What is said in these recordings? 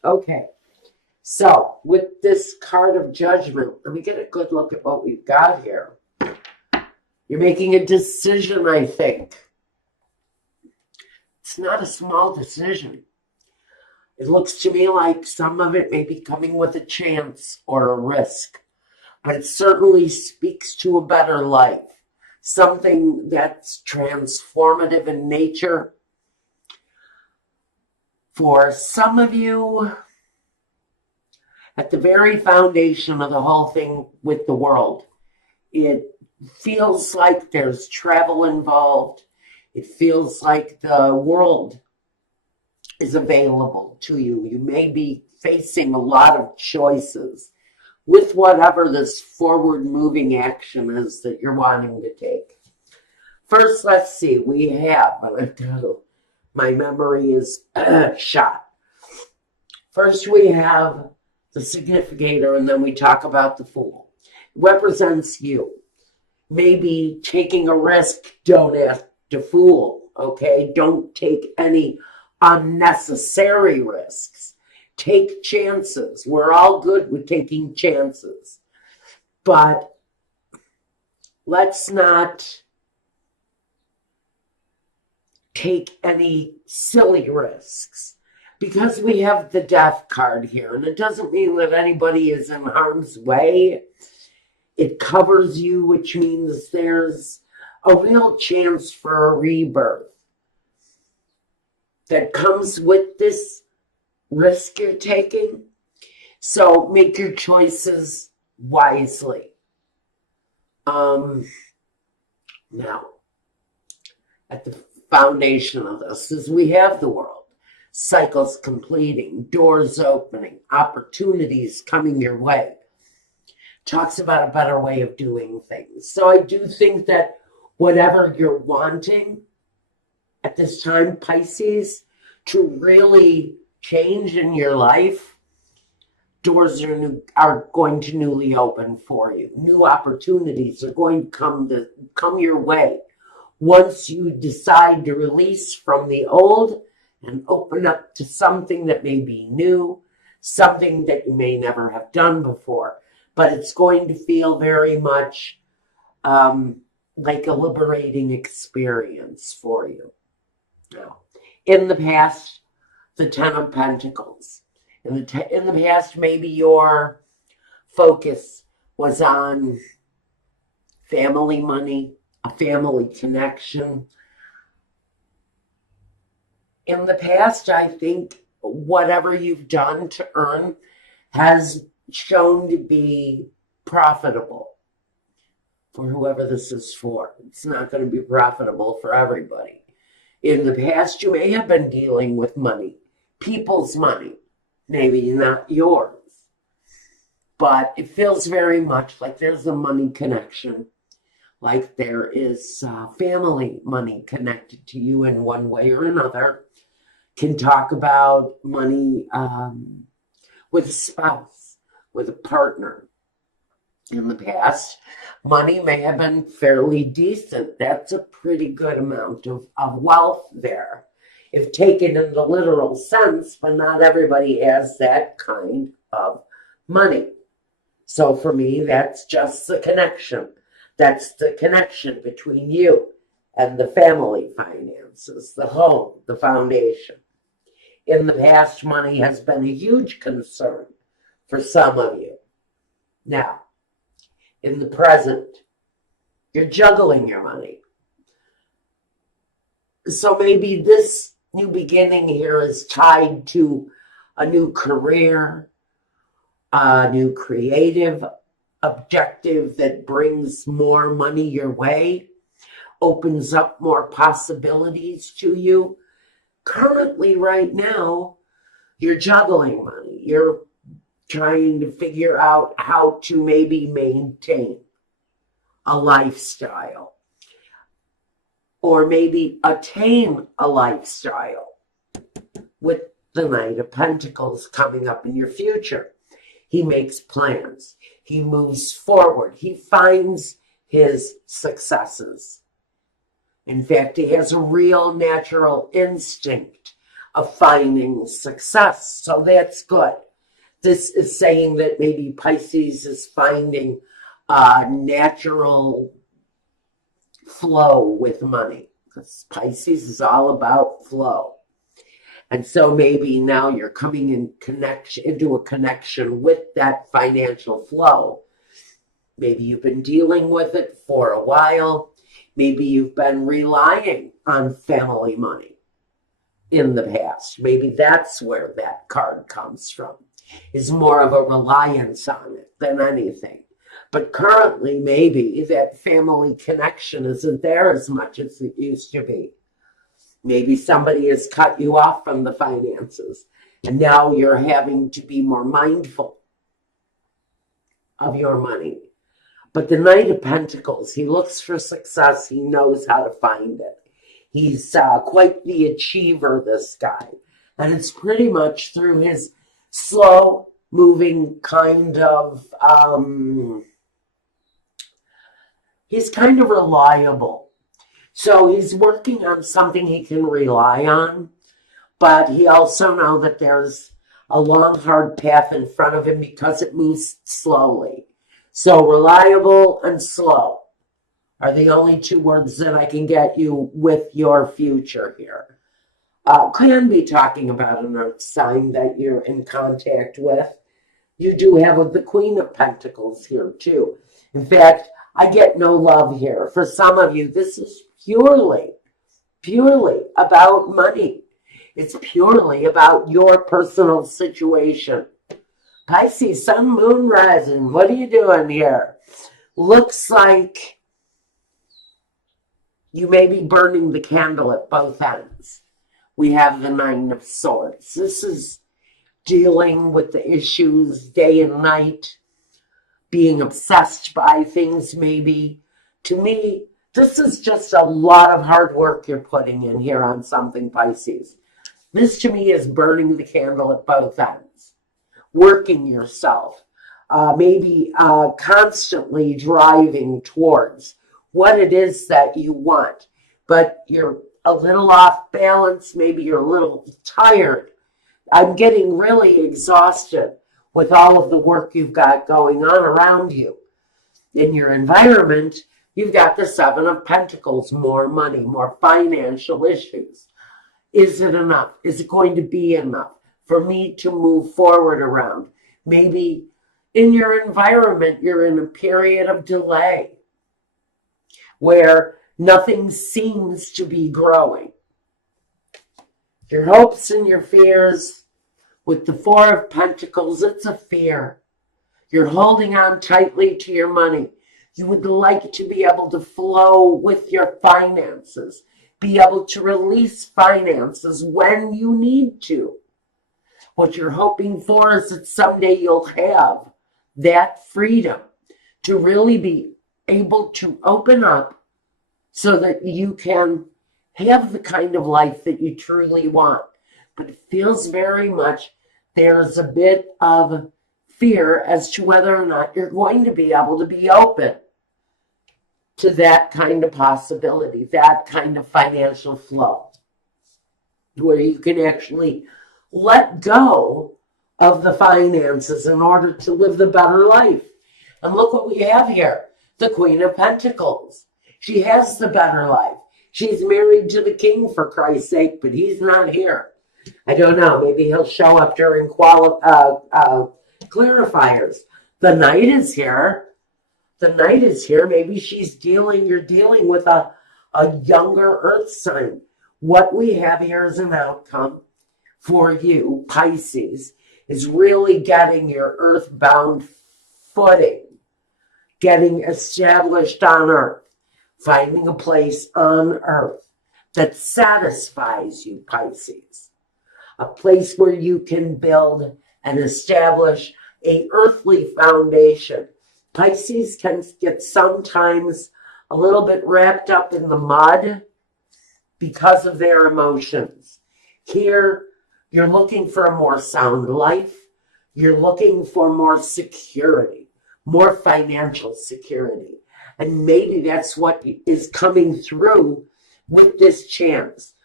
Okay. So with this card of judgment, let me get a good look at what we've got here. You're making a decision, I think. It's not a small decision. It looks to me like some of it may be coming with a chance or a risk, but it certainly speaks to a better life, something that's transformative in nature. For some of you, at the very foundation of the whole thing with the world, it feels like there's travel involved. It feels like the world is available to you. You may be facing a lot of choices with whatever this forward moving action is that you're wanting to take. First, let's see, we have, my memory is shot. First, we have the significator, and then we talk about the Fool. It represents you. Maybe taking a risk, don't act a fool, okay? Don't take any unnecessary risks. Take chances. We're all good with taking chances. But let's not take any silly risks. Because we have the Death card here, and it doesn't mean that anybody is in harm's way. It covers you, which means there's a real chance for a rebirth that comes with this risk you're taking. So make your choices wisely. Now, at the foundation of this is we have the world. Cycles completing, doors opening, opportunities coming your way. Talks about a better way of doing things. So I do think that whatever you're wanting at this time, Pisces, to really change in your life, doors are going to newly open for you. New opportunities are going to come your way once you decide to release from the old and open up to something that may be new, something that you may never have done before. But it's going to feel very much like a liberating experience for you. Now, in the past, the Ten of Pentacles. In the past, maybe your focus was on family money, a family connection. In the past, I think whatever you've done to earn has shown to be profitable for whoever this is for. It's not going to be profitable for everybody. In the past, you may have been dealing with money, people's money, maybe not yours. But it feels very much like there's a money connection, like there is family money connected to you in one way or another. Can talk about money with a spouse, with a partner. In the past, money may have been fairly decent. That's a pretty good amount of wealth there, if taken in the literal sense, but not everybody has that kind of money. So for me, that's just the connection. That's the connection between you and the family finances, the home, the foundation. In the past, money has been a huge concern for some of you. Now, in the present, you're juggling your money. So maybe this new beginning here is tied to a new career, a new creative objective that brings more money your way, opens up more possibilities to you. Currently, right now, you're juggling money. You're trying to figure out how to maybe maintain a lifestyle or maybe attain a lifestyle with the Knight of Pentacles coming up in your future. He makes plans. He moves forward. He finds his successes. In fact, he has a real natural instinct, of finding success. So that's good. This is saying that maybe Pisces is finding a natural flow with money, because Pisces is all about flow. And so maybe now you're coming into a connection with that financial flow. Maybe you've been dealing with it for a while. Maybe you've been relying on family money in the past. Maybe that's where that card comes from, is more of a reliance on it than anything. But currently, maybe that family connection isn't there as much as it used to be. Maybe somebody has cut you off from the finances, and now you're having to be more mindful of your money. But the Knight of Pentacles, he looks for success. He knows how to find it. He's quite the achiever, this guy. And it's pretty much through his slow-moving kind of... he's kind of reliable. So he's working on something he can rely on, but he also knows that there's a long, hard path in front of him because it moves slowly. So reliable and slow are the only two words that I can get you with your future here. Can be talking about an earth sign that you're in contact with. You do have the Queen of Pentacles here too. In fact, I get no love here. For some of you, this is purely about money. It's purely about your personal situation. Pisces, Sun, Moon, Rising, what are you doing here? Looks like you may be burning the candle at both ends. We have the Nine of Swords. This is dealing with the issues day and night, being obsessed by things maybe. To me, this is just a lot of hard work you're putting in here on something, Pisces. This to me is burning the candle at both ends. Working yourself, maybe constantly driving towards what it is that you want, but you're a little off balance, maybe you're a little tired. I'm getting really exhausted with all of the work you've got going on around you. In your environment, you've got the Seven of Pentacles, more money, more financial issues. Is it enough? Is it going to be enough for me to move forward around? Maybe in your environment, you're in a period of delay where nothing seems to be growing. Your hopes and your fears, with the Four of Pentacles, it's a fear. You're holding on tightly to your money. You would like to be able to flow with your finances, be able to release finances when you need to. What you're hoping for is that someday you'll have that freedom to really be able to open up so that you can have the kind of life that you truly want. But it feels very much there's a bit of fear as to whether or not you're going to be able to be open to that kind of possibility, that kind of financial flow, where you can actually let go of the finances in order to live the better life. And look what we have here, the Queen of Pentacles. She has the better life. She's married to the king, for Christ's sake, but he's not here. I don't know. Maybe he'll show up during clarifiers. The Knight is here. The Knight is here. Maybe you're dealing with a younger earth sign. What we have here as an outcome for you, Pisces, is really getting your earthbound footing, getting established on earth, finding a place on earth that satisfies you, Pisces. A place where you can build and establish an earthly foundation. Pisces can get sometimes a little bit wrapped up in the mud because of their emotions. Here, you're looking for a more sound life. You're looking for more security, more financial security. And maybe that's what is coming through with this chance,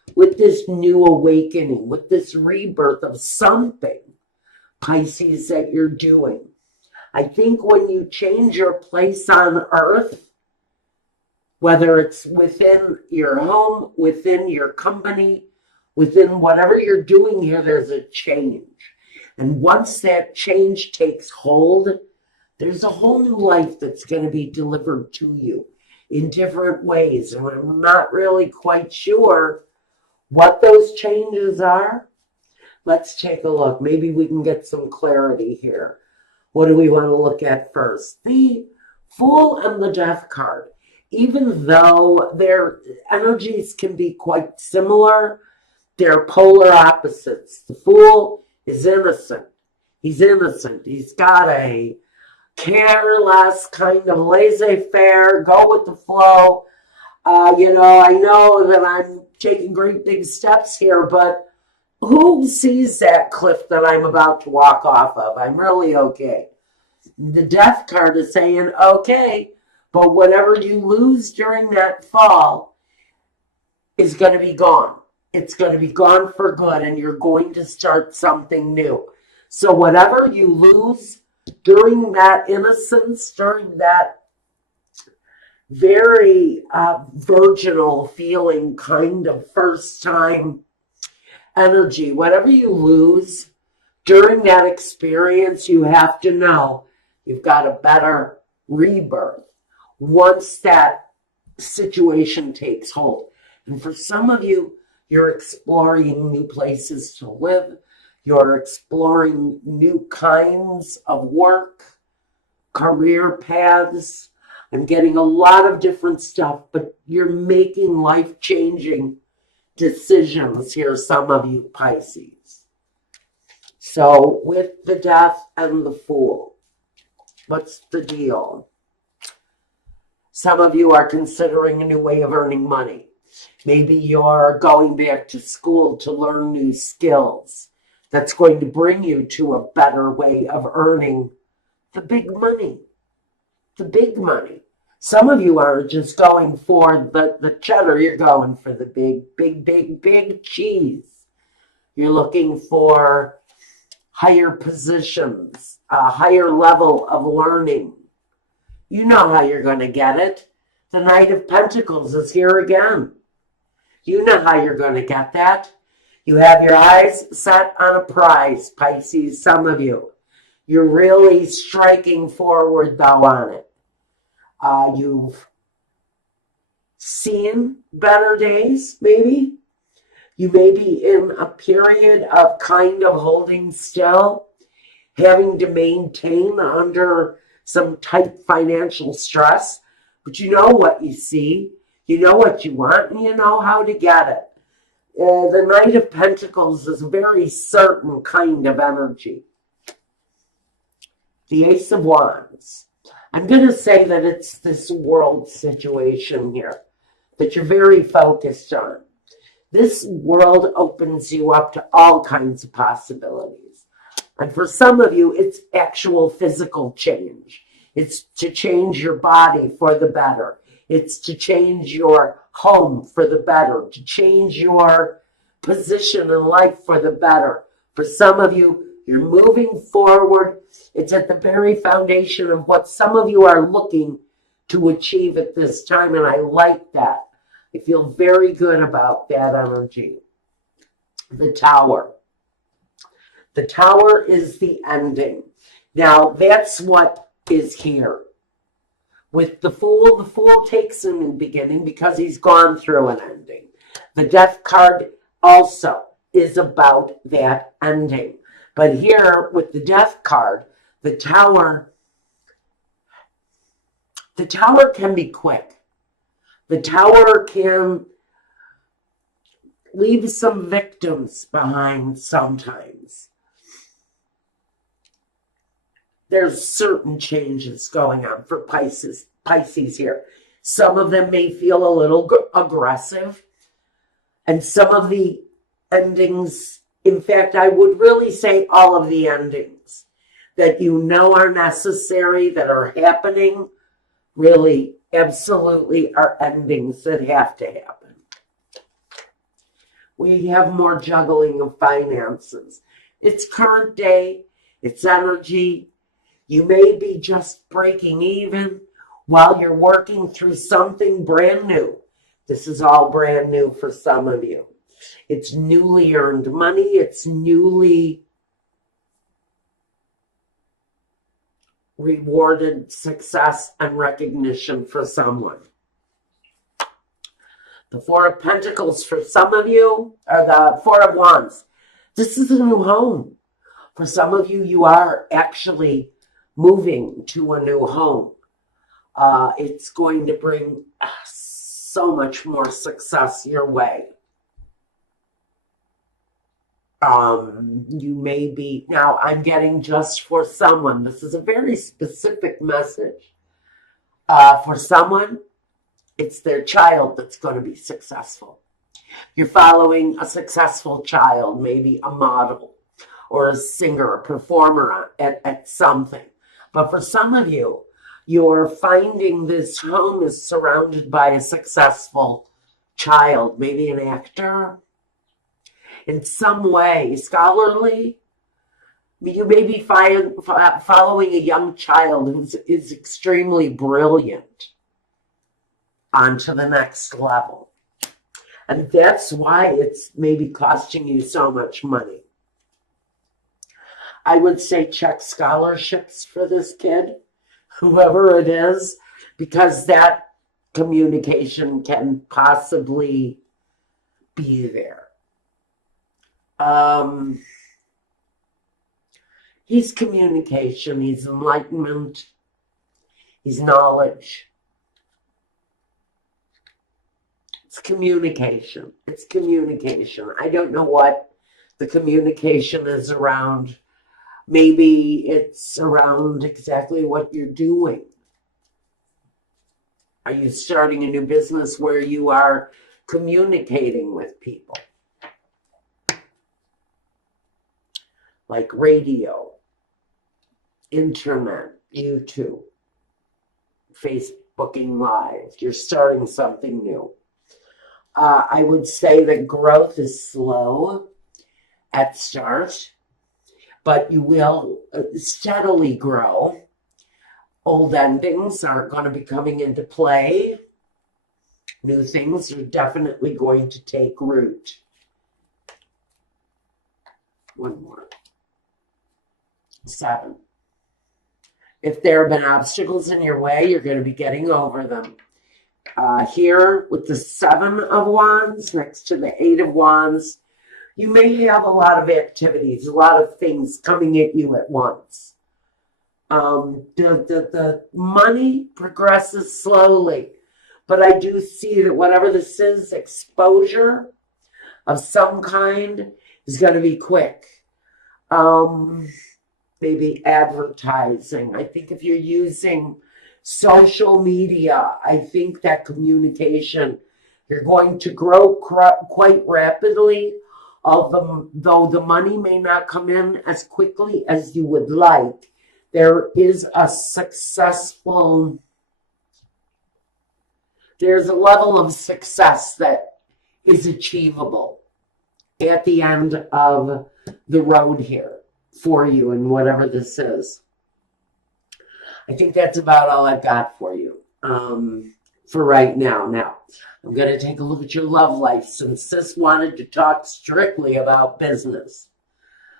with this new awakening, with this rebirth of something, Pisces, that you're doing. I think when you change your place on earth, whether it's within your home, within your company, within whatever you're doing here, there's a change. And once that change takes hold, there's a whole new life that's going to be delivered to you in different ways. And I'm not really quite sure what those changes are. Let's take a look. Maybe we can get some clarity here. What do we want to look at first? The Fool and the Death card. Even though their energies can be quite similar, they're polar opposites. The Fool is innocent. He's innocent. He's got a careless, kind of laissez-faire, go with the flow. I know that I'm taking great big steps here, but who sees that cliff that I'm about to walk off of? I'm really okay. The Death card is saying, okay, but whatever you lose during that fall is going to be gone. It's going to be gone for good, and you're going to start something new. So whatever you lose during that innocence, during that very virginal feeling, kind of first time energy, whatever you lose during that experience, you have to know you've got a better rebirth once that situation takes hold. And for some of you, you're exploring new places to live. You're exploring new kinds of work, career paths. I'm getting a lot of different stuff, but you're making life-changing decisions here, some of you Pisces. So with the Death and the Fool, what's the deal? Some of you are considering a new way of earning money. Maybe you're going back to school to learn new skills. That's going to bring you to a better way of earning the big money. The big money. Some of you are just going for the cheddar. You're going for the big cheese. You're looking for higher positions, a higher level of learning. You know how you're going to get it. The Knight of Pentacles is here again. You know how you're going to get that. You have your eyes set on a prize, Pisces, some of you. You're really striking forward, though, on it. You've seen better days, maybe. You may be in a period of kind of holding still, having to maintain under some tight financial stress. But you know what you see. You know what you want, and you know how to get it. The Knight of Pentacles is a very certain kind of energy. The Ace of Wands. I'm going to say that it's this world situation here that you're very focused on. This world opens you up to all kinds of possibilities. And for some of you, it's actual physical change. It's to change your body for the better. It's to change your home for the better, to change your position in life for the better. For some of you, you're moving forward. It's at the very foundation of what some of you are looking to achieve at this time, and I like that. I feel very good about that energy. The Tower. The Tower is the ending. Now, that's what is here. With the Fool takes a new beginning because he's gone through an ending. The Death card also is about that ending. But here, with the Death card, the Tower can be quick. The Tower can leave some victims behind sometimes. There's certain changes going on for Pisces here. Some of them may feel a little aggressive, and some of the endings, in fact, I would really say all of the endings that you know are necessary, that are happening, really absolutely are endings that have to happen. We have more juggling of finances. It's current day. It's energy. You may be just breaking even while you're working through something brand new. This is all brand new for some of you. It's newly earned money. It's newly rewarded success and recognition for someone. The Four of Pentacles for some of you, or the Four of Wands. This is a new home. For some of you, you are actually moving to a new home. It's going to bring so much more success your way. You may be, now I'm getting just for someone. This is a very specific message. For someone, it's their child that's going to be successful. You're following a successful child, maybe a model or a singer, a performer at something. But for some of you, you're finding this home is surrounded by a successful child, maybe an actor, in some way, scholarly. You may be following a young child who is extremely brilliant onto the next level. And that's why it's maybe costing you so much money. I would say check scholarships for this kid, whoever it is, because that communication can possibly be there. He's communication, he's enlightenment, he's knowledge. It's communication. It's communication. I don't know what the communication is around. Maybe it's around exactly what you're doing. Are you starting a new business where you are communicating with people? Like radio, internet, YouTube, Facebooking Live. You're starting something new. I would say that growth is slow at start, but you will steadily grow. Old endings are going to be coming into play. New things are definitely going to take root. One more. 7. If there have been obstacles in your way, you're going to be getting over them. Here with the 7 of Wands next to the 8 of Wands, you may have a lot of activities, a lot of things coming at you at once. The money progresses slowly, but I do see that whatever this is, exposure of some kind is going to be quick. Maybe advertising. I think if you're using social media, I think that communication, you're going to grow quite rapidly, although the money may not come in as quickly as you would like. There is a successful, there's a level of success that is achievable at the end of the road here for you and whatever this is. I think that's about all I've got for you for right now. Now, I'm going to take a look at your love life since Sis wanted to talk strictly about business.